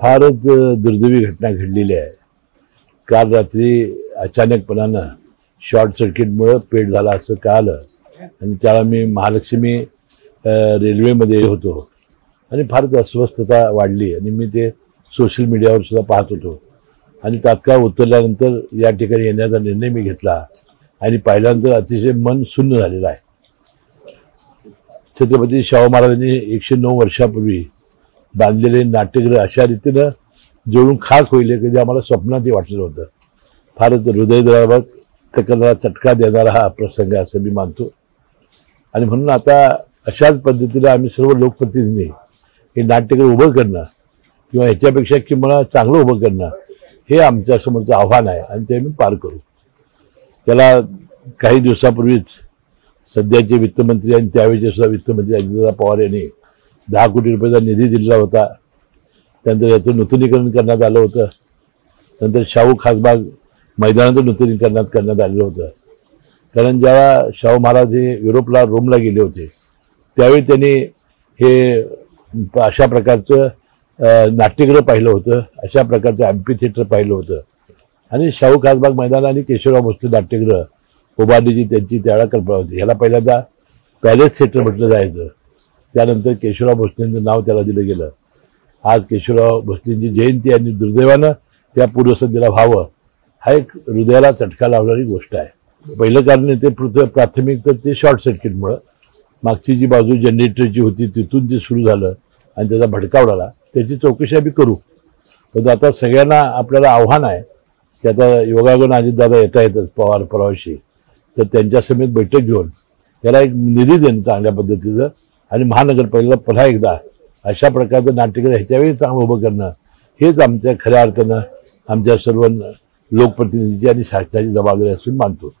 फारच दुर्दैवी घटना घडलेली आहे। काल रात्री अचानकपणानं शॉर्ट सर्किटमुळे पेट झाला असं कळालं आणि त्याला मी महालक्ष्मी रेल्वेमध्ये होतो आणि फारच अस्वस्थता वाढली आणि मी ते सोशल मीडियावर सुद्धा पाहत होतो आणि तात्काळ उतरल्यानंतर या ठिकाणी येण्याचा निर्णय मी घेतला आणि पाहिल्यानंतर अतिशय मन सुन्न झालेलं आहे। छत्रपती शाहू महाराजांनी 109 वर्षापूर्वी बांधलेले नाट्यगृह अशा रीतीनं जळून खाक होईल कधी आम्हाला स्वप्नातही वाटलं होतं। फारच हृदयद्रावक तकला चटका देणारा हा प्रसंग असं मी मानतो आणि म्हणून आता अशाच पद्धतीने आम्ही सर्व लोकप्रतिनिधी हे नाट्यगृह उभं करणं किंवा ह्याच्यापेक्षा किंवा चांगलं उभं करणं हे आमच्या समोरचं आव्हान आहे आणि ते आम्ही पार करू। त्याला काही दिवसापूर्वीच सध्याचे वित्तमंत्री आणि त्यावेळेचे सुद्धा वित्तमंत्री अजितदादा पवार यांनी 10 कोटी रुपयाचा निधी दिला होता। त्यानंतर याचं नूतनीकरण करण्यात आलं होतं। नंतर शाहू खासबाग मैदानाचं नूतनीकरण करण्यात आलेलं होतं। कारण जेव्हा शाहू महाराज हे युरोपला रोमला गेले होते त्यावेळी त्यांनी हे अशा प्रकारचं नाट्यगृह पाहिलं होतं, अशा प्रकारचं ॲम्फी थिएटर पाहिलं होतं आणि शाहू खासबाग मैदान आणि केशवराव भोसले नाट्यगृह उभारण्याची त्यांची त्यावेळेला कल्पना होती। ह्याला पहिल्यांदा पॅलेस थिएटर म्हटलं जायचं, त्यानंतर केशवराव भोसलेंचं नाव त्याला दिलं गेलं। आज केशवराव भोसलेंची जयंती आणि दुर्दैवानं त्या पूर्वसंध्येला व्हावं हा एक हृदयाला चटका लावणारी गोष्ट आहे। पहिलं कारण ते प्राथमिक तर ते शॉर्ट सर्किटमुळं मागची जी बाजू जनरेटरची होती तिथून ते सुरू झालं आणि त्याचा भडका उडाला। त्याची चौकशी आम्ही करू, पण आता सगळ्यांना आपल्याला आव्हान आहे की आता योगायोगानं अजितदादा येता येतच पवार परवाशी तर त्यांच्या समेत बैठक घेऊन त्याला एक निधी देणं चांगल्या पद्धतीचं आणि महानगरपालिकेला पुन्हा एकदा अशा प्रकारचं नाट्यगृह ह्याच्यावेळी चांगलं उभं करणं हेच आमच्या खऱ्या अर्थानं आमच्या सर्व लोकप्रतिनिधीची आणि शासनाची जबाबदारी असून मानतो।